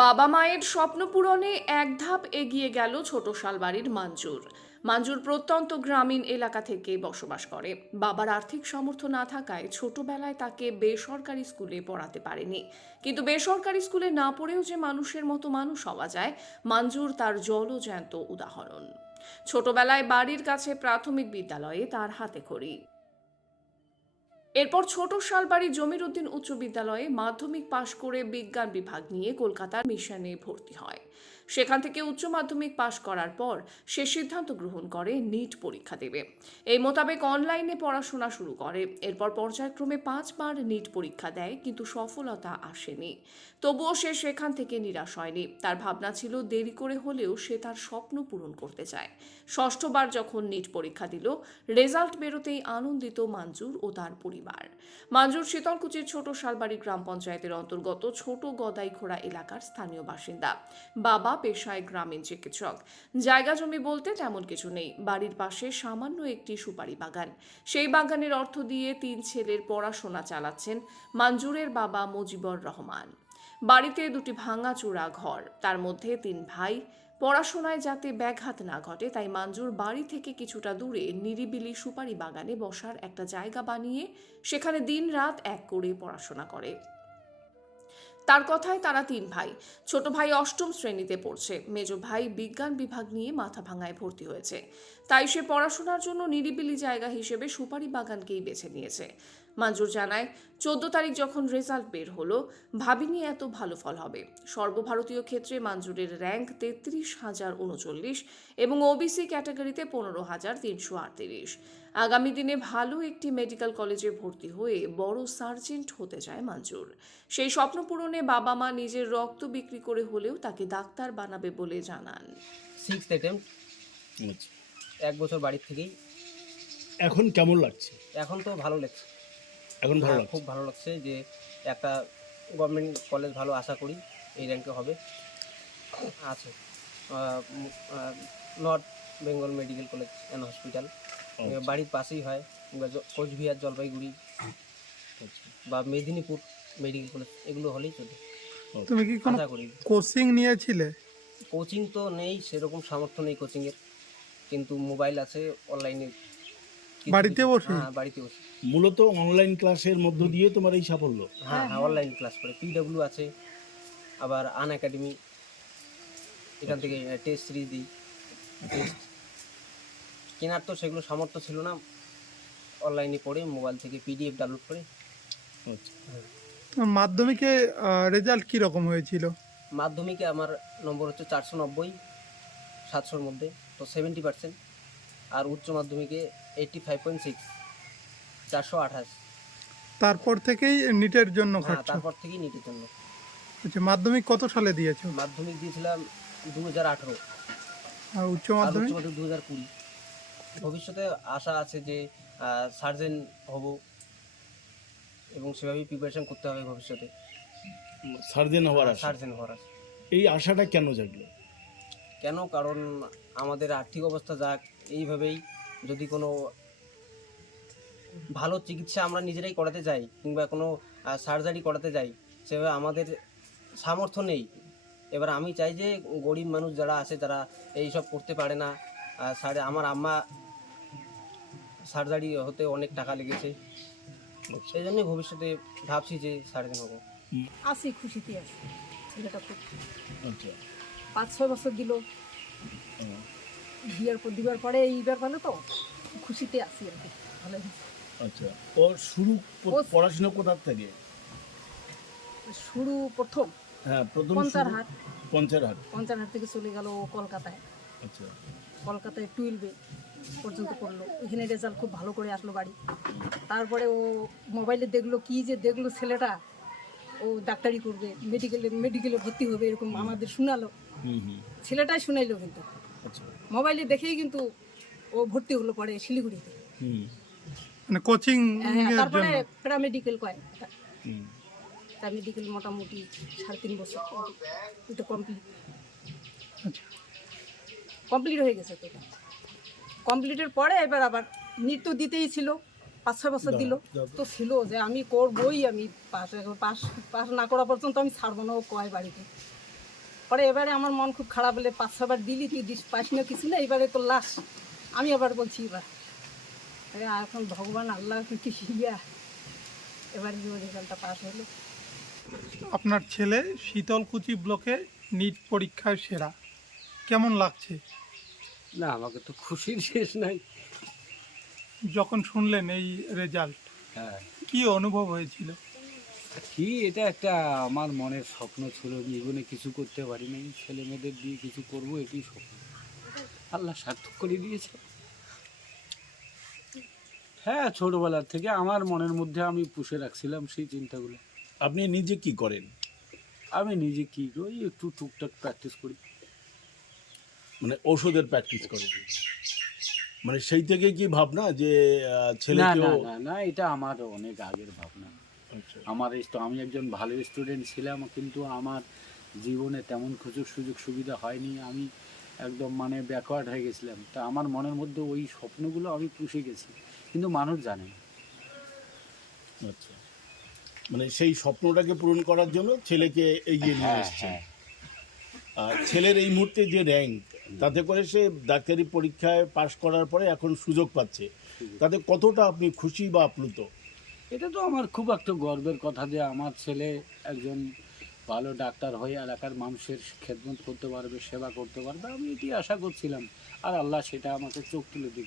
বাবা মায়ের স্বপ্ন পূরণে এক ধাপ এগিয়ে গেল ছোট শালবাড়ির মাঞ্জুর। মাঞ্জুর প্রত্যন্ত গ্রামীণ এলাকা থেকে বসবাস করে। বাবার আর্থিক সামর্থ্য না থাকায় ছোটবেলায় তাকে বেসরকারি স্কুলে পড়াতে পারেনি। কিন্তু বেসরকারি স্কুলে না পড়েও যে মানুষের মতো মানুষ হওয়া যায়, মাঞ্জুর তার জলজ্যান্ত উদাহরণ। ছোটবেলায় বাড়ির কাছে প্রাথমিক বিদ্যালয়ে তার হাতে খড়ি। এরপর ছোট শালবাড়ি জমির উদ্দিন উচ্চ বিদ্যালয়ে মাধ্যমিক পাশ করে বিজ্ঞান বিভাগ নিয়ে কলকাতার মিশনে ভর্তি হয়। সেখান থেকে উচ্চ মাধ্যমিক পাশ করার পর সে সিদ্ধান্ত গ্রহণ করে নিট পরীক্ষা দেবে। এই মোতাবেক অনলাইনে পড়াশোনা শুরু করে। এরপর পর্যায়ক্রমে পাঁচবার নিট পরীক্ষা দেয়, কিন্তু সফলতা আসেনি। তবুও সে সেখান থেকে নিরাশ হয়নি। তার ভাবনা ছিল দেরি করে হলেও সে তার স্বপ্ন পূরণ করতে চায়। ষষ্ঠবার যখন নিট পরীক্ষা দিল রেজাল্ট বেরোতেই আনন্দিত মঞ্জুর ও তার পরিবার। মাঞ্জুর শীতলকুচির ছোট শালবাড়ি গ্রাম পঞ্চায়েতের অন্তর্গত ছোট গদাইখোড়া এলাকার স্থানীয় বাসিন্দা। বাবা পেশায় গ্রামীণ চিকিৎসক। জায়গা জমি বলতে তেমন কিছু নেই। বাড়ির পাশে সামান্য একটি সুপারি বাগান। সেই বাগানের অর্থ দিয়ে তিন ছেলের পড়াশোনা চালাচ্ছেন মঞ্জুরের বাবা মুজিবর রহমান। বাড়িতে দুটি ভাঙাচোরা ঘর। তার মধ্যে তিন ভাই। পড়াশোনায় যাতে ব্যাঘাত না ঘটে, তাই মাঞ্জুর বাড়ি থেকে কিছুটা দূরে নিরিবিলি সুপারি বাগানে বসার একটা জায়গা বানিয়ে সেখানে দিন রাত এক করে পড়াশোনা করে। তার কথায় তারা তিন ভাই। ছোট ভাই অষ্টম শ্রেণীতে পড়ছে। মেজ ভাই বিজ্ঞান বিভাগ নিয়ে মাথা ভাঙায় ভর্তি হয়েছে। তাই সে পড়াশোনার জন্য নিরিবিলি জায়গা হিসেবে সুপারি বাগানকেই বেছে নিয়েছে। মঞ্জুর জানায়, চোদ্দ তারিখ যখন রেজাল্ট বের হলো, ভাবিনি এত ভালো ফল হবে। সর্বভারতীয় ক্ষেত্রে মঞ্জুরের র্যাঙ্ক তেত্রিশ হাজার উনচল্লিশ এবং ওবিসি ক্যাটাগরিতে পনেরো হাজার তিনশো আটত্রিশ। আগামী দিনে ভালো একটি মেডিকেল কলেজে ভর্তি হয়ে বড় সার্জেন্ট হতে চায় মঞ্জুর। সেই স্বপ্ন পূরণে বাবা মা নিজের রক্ত বিক্রি করে হলেও তাকে ডাক্তার বানাবে বলে জানান। সিক্স অ্যাটেম্প আচ্ছা এক বছর বাড়ির থেকেই। এখন কেমন লাগছে? এখন তো ভালো লাগছে। এখন ভালো হ্যাঁ, লাগছে? খুব ভালো লাগছে যে একটা গভর্নমেন্ট কলেজ ভালো আশা করি এই র্যাঙ্কে হবে। আছে North Bengal Medical College and Hospital আচ্ছা, বাড়ির পাশেই হয় কিংবা জ- কোচবিহার জলপাইগুড়ি আচ্ছা, বা মেদিনীপুর। মেডিকেল কলেজ এগুলো হলেই চলে। তুমি কি কোনো আশা করি। কোচিং নিয়েছিলে? কোচিং তো নেই সেরকম সামর্থ্য নেই কোচিংয়ের কিন্তু মোবাইল আছে অনলাইনে বাড়িতে বসে? হ্যাঁ বাড়িতে বসে। মূলত অনলাইন ক্লাসের মধ্য দিয়ে তোমার এই সাফল্য? হ্যাঁ হ্যাঁ অনলাইন ক্লাস করে। পিডব্লিউ আছে আবার আন একাডেমি এখান থেকে টেস্ট সিরিজ দিই। টেস্ট কেনার তো সেগুলো সামর্থ্য ছিল না। অনলাইনে পড়ে মোবাইল থেকে পিডিএফ ডাউনলোড করে। আচ্ছা। তোমার মাধ্যমিকে রেজাল্ট কি রকম হয়েছিল? মাধ্যমিকে আমার নম্বর হচ্ছে চারশো নব্বই সাতশোর মধ্যে তো সেভেন্টি পার্সেন্ট আর উচ্চ মাধ্যমিকে এইটটি ফাইভ পয়েন্ট সিক্স চারশো আঠাশ। তারপর থেকেই নিটের জন্য হ্যাঁ তারপর থেকেই নিটের জন্য। আচ্ছা মাধ্যমিক কত সালে দিয়েছ? মাধ্যমিক দিয়েছিলাম দু হাজার আঠেরো। আর উচ্চ মাধ্যমিক? দু হাজার কুড়ি। ভবিষ্যতে আশা আছে যে সার্জেন হব। এবং সেভাবেই প্রিপারেশন করতে হবে ভবিষ্যতে। সার্জেন হওয়ার আশা। সার্জেন হওয়ার আশা। এই আশাটা কেন জাগলো? কেন? কারণ আমাদের আর্থিক অবস্থা যাক এইভাবেই যদি কোনো ভালো চিকিৎসা আমরা নিজেরাই করাতে যাই কিংবা কোনো সার্জারি করাতে যাই সেভাবে আমাদের সামর্থ্য নেই। এবার আমি চাই যে গরিব মানুষ যারা আছে যারা এইসব করতে পারে না আহ, সারে আমার আম্মা সার্জারি হতে অনেক টাকা লেগেছে। সেই জন্যই ভবিষ্যতে ভাবছি যে সার্জন হব আছি খুশিতে আছি ছেলেটা খুব আচ্ছা। পাঁচ ছয় বছর দিল। বিয়ার পর দিবার পরে এইবার পেল তো খুশিতে আছি আর কি ভালো আচ্ছা ওর শুরু পড়াশোনা কোথার থেকে? শুরু প্রথম। হ্যাঁ প্রথম পঞ্চার শুরু- হাট। পঞ্চার হাট। হাট থেকে চলে গেল ও কলকাতায়। আচ্ছা। কলকাতায় টুয়েলভে। পর্যন্ত পড়ল ওইখানে রেজাল্ট খুব ভালো করে আসলো বাড়ি। তারপরে ও মোবাইলে দেখল কি যে দেখল ছেলেটা ও ডাক্তারি করবে মেডিকেলে মেডিকেলে ভর্তি হবে এরকম আমাদের শোনালো। হুম হুম। ছেলেটাই শুনাইলো কিন্তু। আচ্ছা। মোবাইলে দেখেই কিন্তু ও ভর্তি হলো পরে শিলিগুড়িতে। হুম। মানে কোচিং হ্যাঁ, তারপরে জন্য? প্যারামেডিকেল কয়। হুম। প্যারামেডিকেল মোটামুটি সাড়ে তিন বছর। এটা কমপ্লিট আচ্ছা। কমপ্লিট হয়ে গেছে তো। কমপ্লিটের পরে এবার আবার নিট তো দিতেই ছিল পাঁচ ছয় বছর দিল। তো ছিল যে আমি করবই আমি পাস পাস পাস না করা পর্যন্ত আমি ছাড়বো না ও কয় বাড়িতে। পরে এবারে আমার মন খুব খারাপ হলে পাঁচ ছবার দিলি তুই দিস পাস না কিছু না এবারে তো লাশ। আমি আবার বলছি এবার আরে এখন ভগবান আল্লাহ কি শিয়া এবারে রেজাল্টটা পাস হলো। আপনার ছেলে শীতলকুচি ব্লকে নিট পরীক্ষায় সেরা। কেমন লাগছে? না আমাকে তো খুশির শেষ নাই। যখন শুনলেন এই রেজাল্ট হ্যাঁ। কি অনুভব হয়েছিল? কি এটা একটা আমার মনের স্বপ্ন ছিল জীবনে কিছু করতে পারি নাই ছেলে মেয়েদের দিয়ে কিছু করব এটাই স্বপ্ন। আল্লাহ সার্থক করে দিয়েছে। হ্যাঁ ছোটবেলার থেকে আমার মনের মধ্যে আমি পুষে রাখছিলাম সেই চিন্তাগুলো। আপনি নিজে কি করেন? আমি নিজে কি ওই একটু টুকটাক প্র্যাকটিস করি। মানে ওষুধের প্র্যাকটিস করেন মানে সেই থেকে কি ভাবনা যে ছেলে না না না না এটা আমার অনেক আগের ভাবনা। আচ্ছা। আমার এই তো আমি একজন ভালো স্টুডেন্ট ছিলাম কিন্তু আমার জীবনে তেমন সুযোগ সুযোগ সুবিধা হয়নি। আমি একদম মানে ব্যাকওয়ার্ড হয়ে গেছিলাম। তা আমার মনের মধ্যে ওই স্বপ্নগুলো আমি পুষে গেছি কিন্তু মানুষ জানে না। আচ্ছা। মানে সেই স্বপ্নটাকে পূরণ করার জন্য ছেলেকে এগিয়ে নিয়ে হ্যাঁ এসছেন। হ্যাঁ। ছেলের এই মুহূর্তে যে র্যাঙ্ক তাতে করে সে ডাক্তারি পরীক্ষায় পাশ করার পরে এখন সুযোগ পাচ্ছে। তাতে কতটা আপনি খুশি বা আপ্লুত? এটা তো আমার খুব একটা গর্বের কথা যে আমার ছেলে একজন ভালো ডাক্তার হয়ে এলাকার মানুষের খেদমত করতে পারবে, সেবা করতে পারবে, আমি এটি আশা করছিলাম। আর আল্লাহ সেটা আমাকে চোখ তুলে দিবে